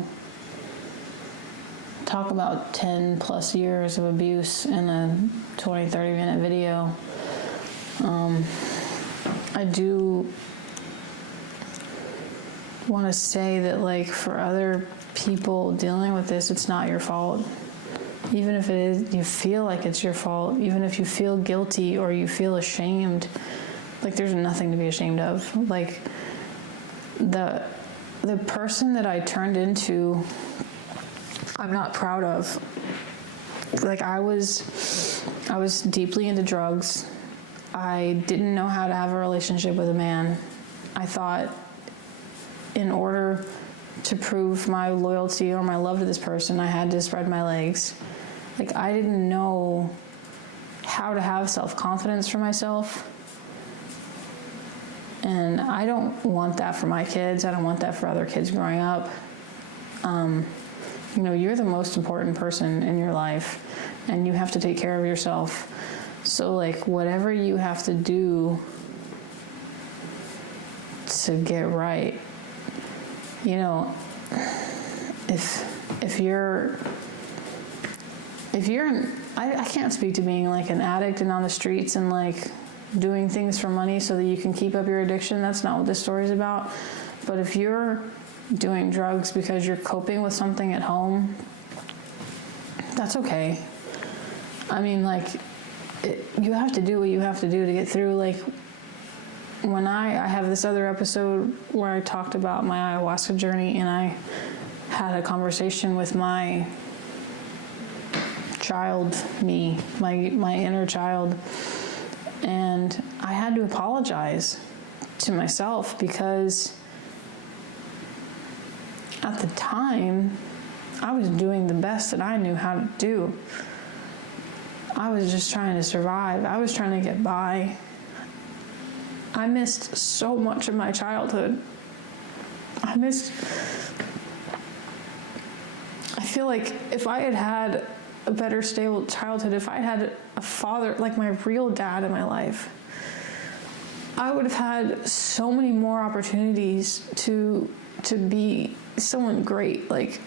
talk about 10 plus years of abuse in a 20, 30-minute video. I do want to say that, for other people dealing with this, it's not your fault. Even if it is, you feel like it's your fault, even if you feel guilty or you feel ashamed, there's nothing to be ashamed of. The person that I turned into I'm not proud of. Like I was deeply into drugs. I didn't know how to have a relationship with a man. I thought in order to prove my loyalty or my love to this person, I had to spread my legs. Like I didn't know how to have self-confidence for myself. And I don't want that for my kids. I don't want that for other kids growing up. You know, you're the most important person in your life, and you have to take care of yourself. So, like, whatever you have to do to get right, you know, if you're I can't speak to being like an addict and on the streets and like doing things for money so that you can keep up your addiction. That's not what this story is about. But if you're doing drugs because you're coping with something at home, that's okay. I mean, like, you have to do what you have to do to get through. Like, when I have this other episode where I talked about my ayahuasca journey, and I had a conversation with my child, me, my inner child, and I had to apologize to myself because at the time, I was doing the best that I knew how to do. I was just trying to survive. I was trying to get by. I missed so much of my childhood. I feel like if I had had a better, stable childhood, if I had a father, like my real dad in my life, I would have had so many more opportunities to be someone great. Like,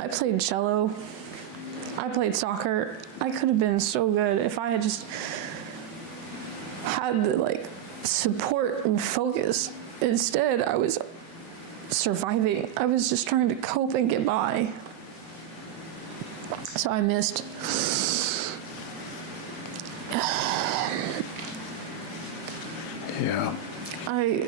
I played cello, I played soccer. I could have been so good if I had just had the like support and focus. Instead, I was surviving. I was just trying to cope and get by. So I missed Yeah. I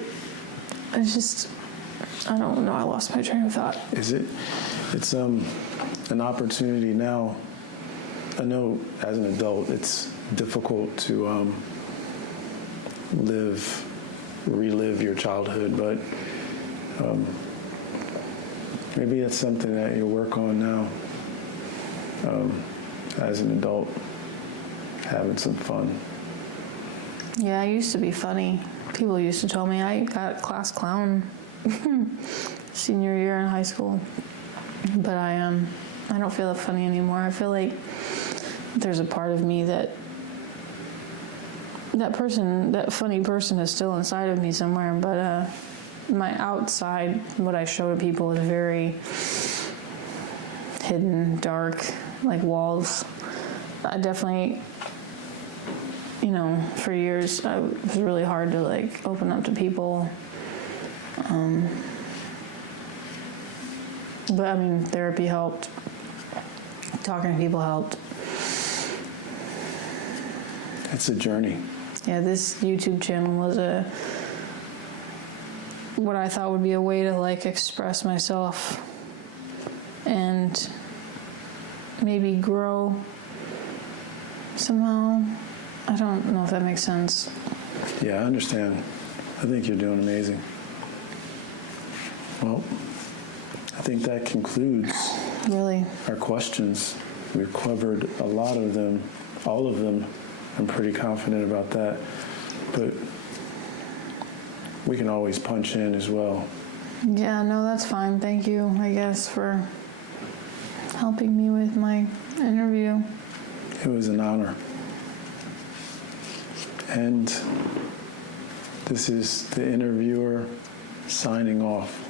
don't know, I lost my train of thought. It's an opportunity now. I know as an adult it's difficult to relive your childhood, but maybe it's something that you work on now as an adult, having some fun. Yeah, I used to be funny. People used to tell me I got class clown senior year in high school, but I don't feel that funny anymore. I feel like there's a part of me that funny person is still inside of me somewhere, but my outside, what I show to people, is very hidden, dark, like walls. I definitely, you know, for years, it was really hard to like open up to people. But I mean, therapy helped. Talking to people helped. It's a journey. Yeah, this YouTube channel was what I thought would be a way to like express myself and maybe grow somehow. I don't know if that makes sense. Yeah, I understand. I think you're doing amazing. Well, I think that concludes Really? our questions. We've covered a lot of them, all of them. I'm pretty confident about that. But we can always punch in as well. Yeah, no, that's fine. Thank you, I guess, for helping me with my interview. It was an honor. And this is the interviewer signing off.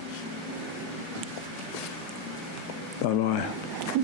Bye-bye.